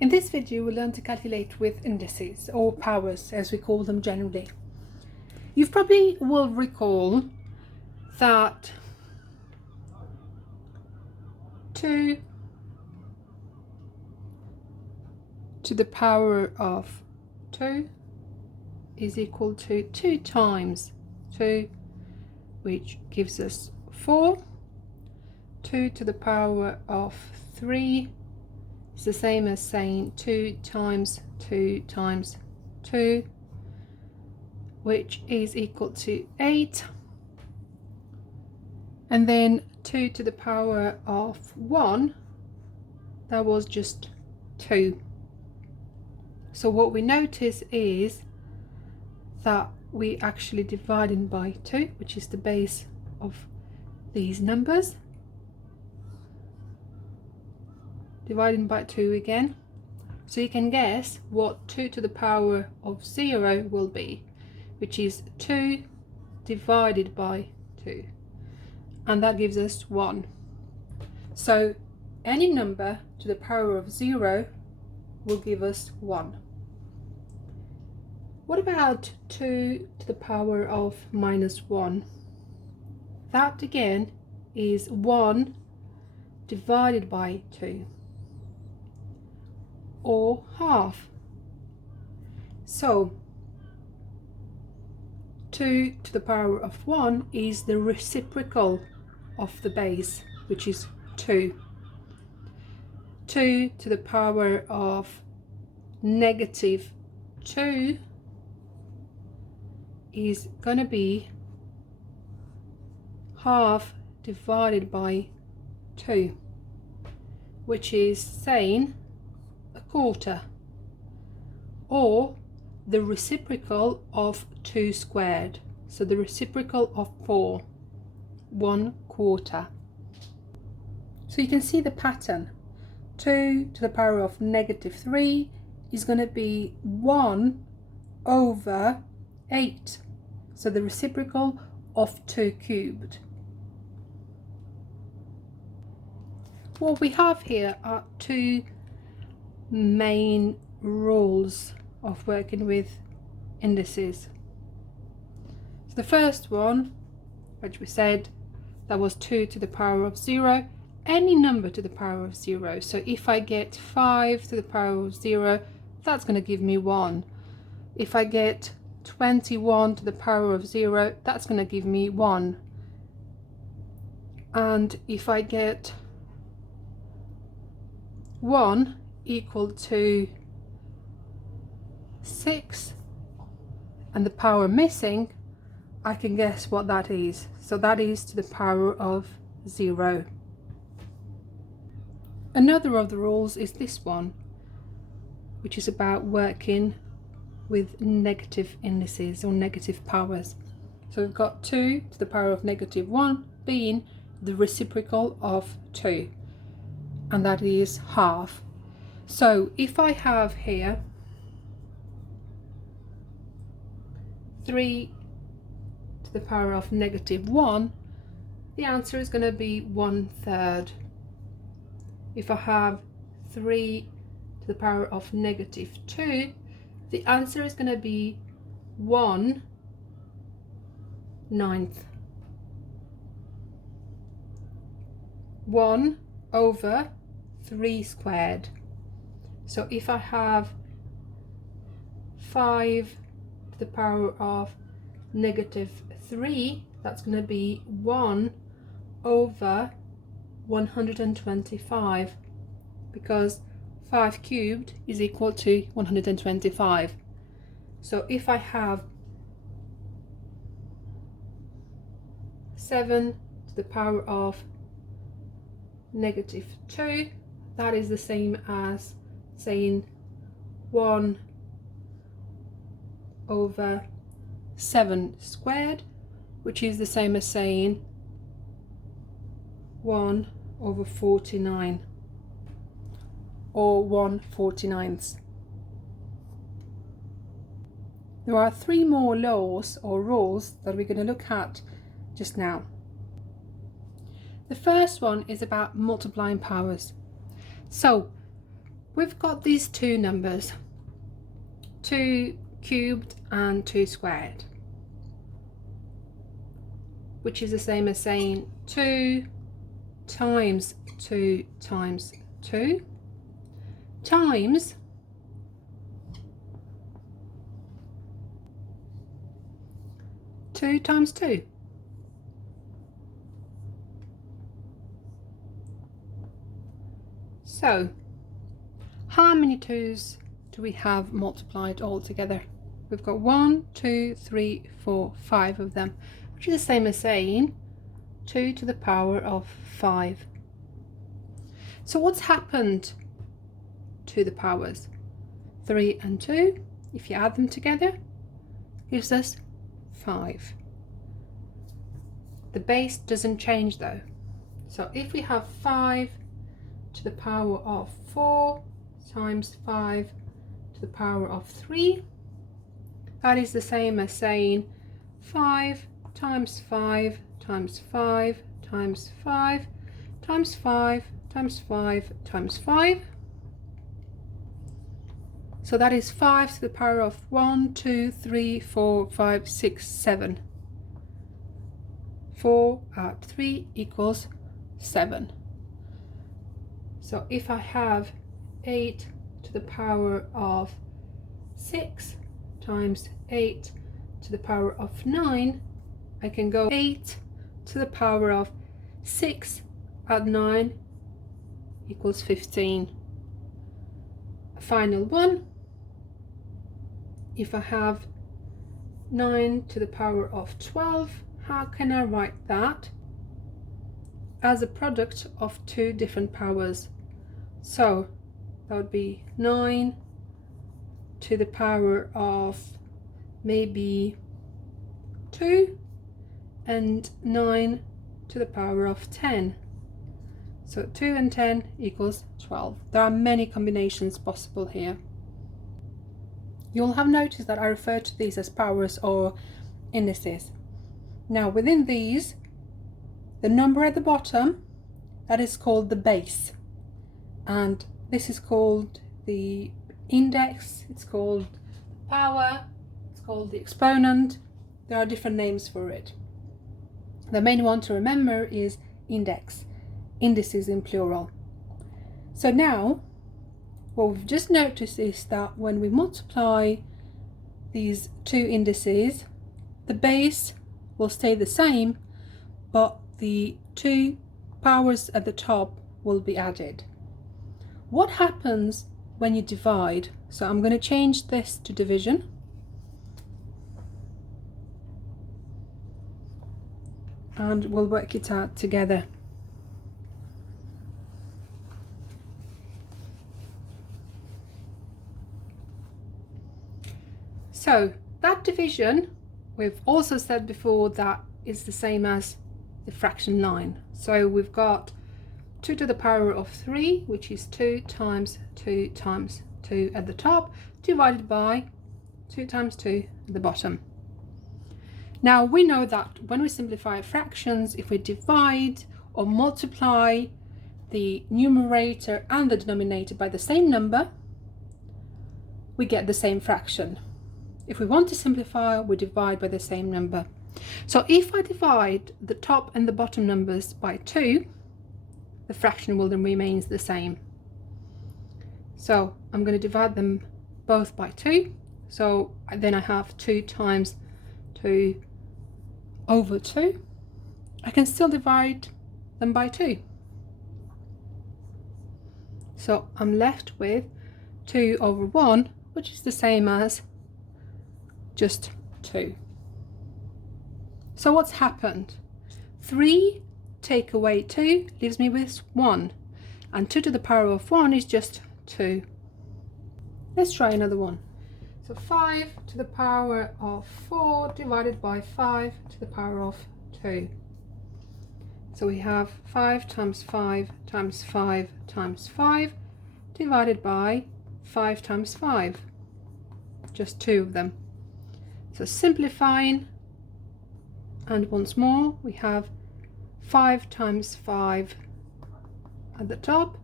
In this video, we'll learn to calculate with indices, or powers as we call them generally. You probably will recall that 2 to the power of 2 is equal to 2 times 2, which gives us 4. 2 to the power of 3 is the same as saying 2 times 2 times 2, which is equal to 8. And then 2 to the power of 1, that was just 2. So what we notice is that we actually dividing by 2, which is the base of these numbers. Dividing by 2 again. So you can guess what 2 to the power of 0 will be, which is 2 divided by 2. And that gives us 1. So any number to the power of 0 will give us 1. What about 2 to the power of minus 1? That again is 1 divided by 2, or half. So 2 to the power of 1 is the reciprocal of the base, which is 2. 2 to the power of negative 2 is going to be half divided by 2, which is saying a quarter, or the reciprocal of 2 squared. So the reciprocal of 4, 1/4. So you can see the pattern. 2 to the power of negative 3 is going to be 1 over 8. So the reciprocal of 2 cubed. What we have here are 2 main rules of working with indices. So the first one, which we said, that was 2 to the power of 0, any number to the power of 0. So if I get 5 to the power of 0, that's going to give me 1. If I get 21 to the power of 0, that's going to give me 1. And if I get 1 equal to 6 and the power missing, I can guess what that is. So that is to the power of 0. Another of the rules is this one, which is about working with negative indices or negative powers. So we've got 2 to the power of negative 1 being the reciprocal of 2, and that is half. So if I have here 3 to the power of negative 1, the answer is going to be 1/3. If I have 3 to the power of negative 2, the answer is going to be 1/9. 1 over 3 squared. So if I have 5 to the power of negative 3, that's going to be 1 over 125, because 5 cubed is equal to 125. So if I have 7 to the power of negative 2, that is the same as saying 1 over 7 squared, which is the same as saying 1 over 49, or 1/49. There are 3 more laws or rules that we're going to look at just now. The first one is about multiplying powers. So we've got these two numbers, 2 cubed and 2 squared, which is the same as saying 2 times 2 times 2 times 2 times 2. So how many 2's do we have multiplied all together? We've got 1, 2, 3, 4, 5 of them, which is the same as saying 2 to the power of 5. So what's happened to the powers? 3 and 2, if you add them together, gives us 5. The base doesn't change though. So if we have 5 to the power of 4 times 5 to the power of 3, that is the same as saying 5 times 5 times 5 times 5 times 5 times 5 times 5. So that is 5 to the power of 1, 2, 3, 4, 5, 6, 7. 4 add 3 equals 7. So if I have 8 to the power of 6 times 8 to the power of 9, I can go 8 to the power of 6 add 9 equals 15. A final one, if I have 9 to the power of 12, how can I write that as a product of two different powers? So that would be 9 to the power of maybe 2 and 9 to the power of 10. So 2 and 10 equals 12. There are many combinations possible here. You'll have noticed that I refer to these as powers or indices. Now within these, the number at the bottom, that is called the base, and this is called the index, it's called power, it's called the exponent. There are different names for it. The main one to remember is index, indices in plural. So now what we've just noticed is that when we multiply these two indices, the base will stay the same, but the two powers at the top will be added. What happens when you divide? So I'm going to change this to division. And we'll work it out together. So that division, we've also said before, that is the same as the fraction line. So we've got 2 to the power of 3, which is 2 times 2 times 2 at the top, divided by 2 times 2 at the bottom. Now we know that when we simplify fractions, if we divide or multiply the numerator and the denominator by the same number, we get the same fraction. If we want to simplify, we divide by the same number. So if I divide the top and the bottom numbers by 2, the fraction will then remain the same. So I'm going to divide them both by 2. So then I have 2 times 2 over 2. I can still divide them by 2. So I'm left with 2 over 1, which is the same as just 2. So what's happened? 3 take away 2 leaves me with 1, and 2 to the power of 1 is just 2. Let's try another one. So 5 to the power of 4 divided by 5 to the power of 2. So we have 5 times 5 times 5 times 5 divided by 5 times 5. Just 2 of them. So simplifying, and once more we have 5 times 5 at the top,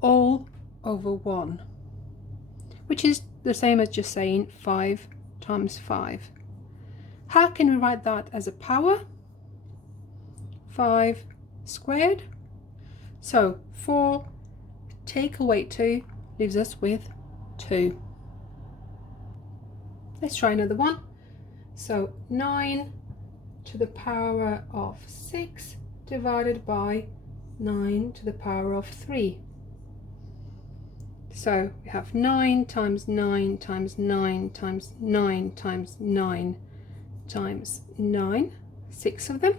all over 1, which is the same as just saying 5 times 5. How can we write that as a power? 5 squared. So 4 take away 2 leaves us with 2. Let's try another one. So 9 to the power of 6 divided by 9 to the power of 3. So we have 9 times 9 times 9 times 9 times 9 times 9, 6 of them.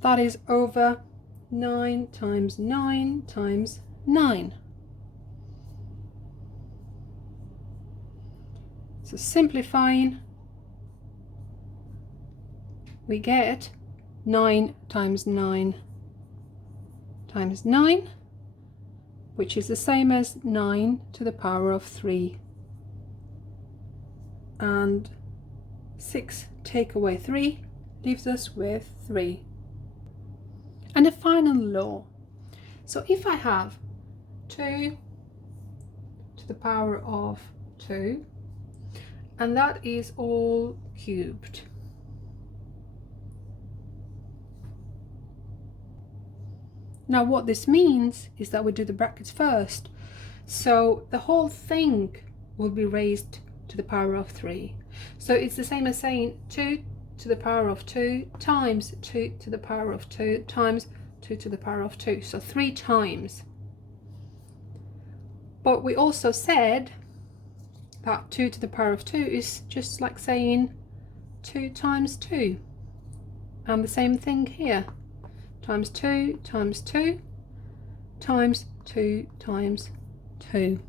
That is over 9 times 9 times 9. So simplifying, we get 9 times 9 times 9, which is the same as 9 to the power of 3. And 6 take away 3 leaves us with 3. And the final law. So if I have 2 to the power of 2, and that is all cubed. Now what this means is that we do the brackets first. So the whole thing will be raised to the power of 3. So it's the same as saying 2 to the power of 2 times 2 to the power of 2 times 2 to the power of 2. So 3 times. But we also said that 2 to the power of 2 is just like saying 2 times 2. And the same thing here. Times 2 times 2 times 2 times 2.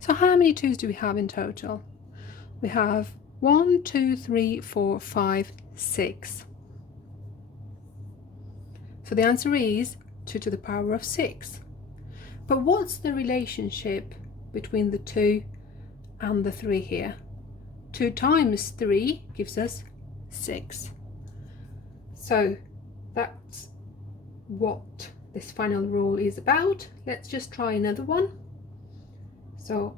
So how many 2's do we have in total? We have 1, 2, 3, 4, 5, 6. So the answer is 2 to the power of 6. But what's the relationship between the 2 and the 3 here? 2 times 3 gives us 6. So that's what this final rule is about. Let's just try another one. So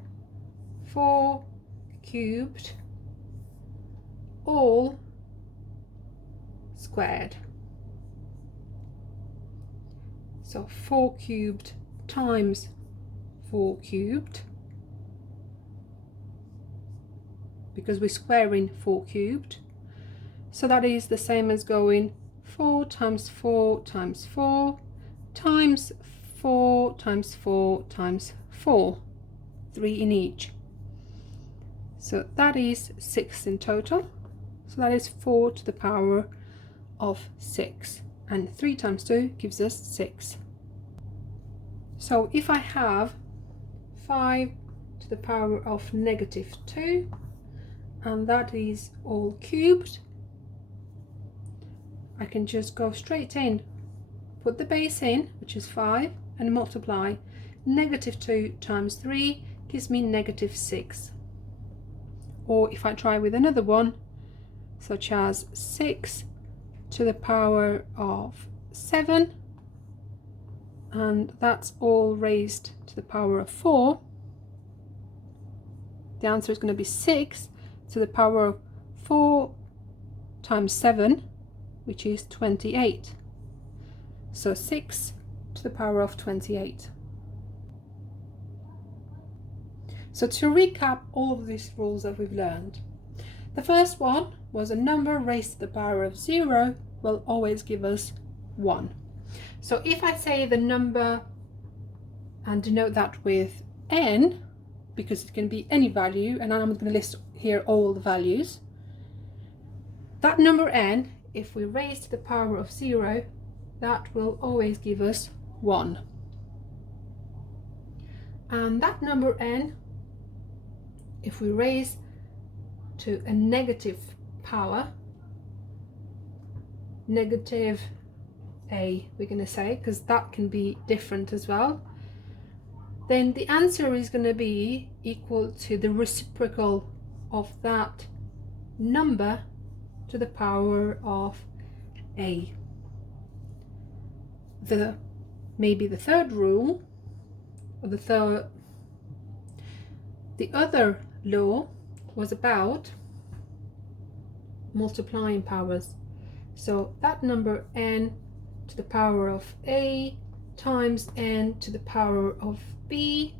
4 cubed all squared. So 4 cubed times 4 cubed, because we're squaring 4 cubed. So that is the same as going 4 times 4 times 4 times 4 times 4 times 4, 3 in each. So that is 6 in total. So that is 4 to the power of 6. And 3 times 2 gives us 6. So if I have 5 to the power of negative 2, and that is all cubed, I can just go straight in, put the base in, which is 5, and multiply. Negative 2 times 3 gives me negative 6. Or if I try with another one, such as 6 to the power of 7, and that's all raised to the power of 4, the answer is going to be 6 to the power of 4 times 7, which is 28. So 6 to the power of 28. So to recap all of these rules that we've learned, the first one was a number raised to the power of 0 will always give us 1. So if I say the number and denote that with n, because it can be any value, and I'm going to list here all the values, that number n, if we raise to the power of 0, that will always give us 1. And that number n, if we raise to a negative power, negative a, we're going to say, because that can be different as well, then the answer is going to be equal to the reciprocal of that number to the power of a. Maybe the third rule the other law was about multiplying powers. So that number n to the power of a times n to the power of b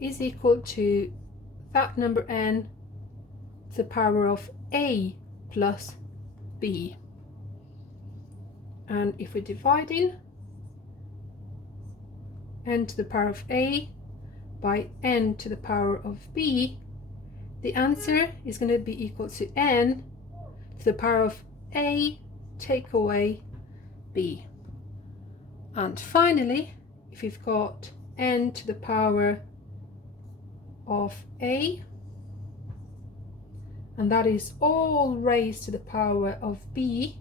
is equal to that number n to the power of a plus b. And if we're dividing n to the power of a by n to the power of b, the answer is going to be equal to n to the power of a take away b. And finally, if you've got n to the power of a, and that is all raised to the power of b,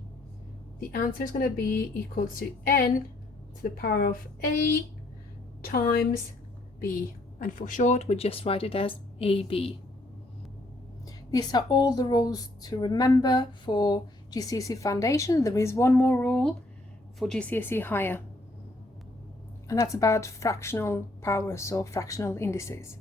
the answer is going to be equal to n to the power of a times b, and for short we just write it as ab. These are all the rules to remember for GCSE Foundation. There is one more rule for GCSE Higher, and that's about fractional powers or fractional indices.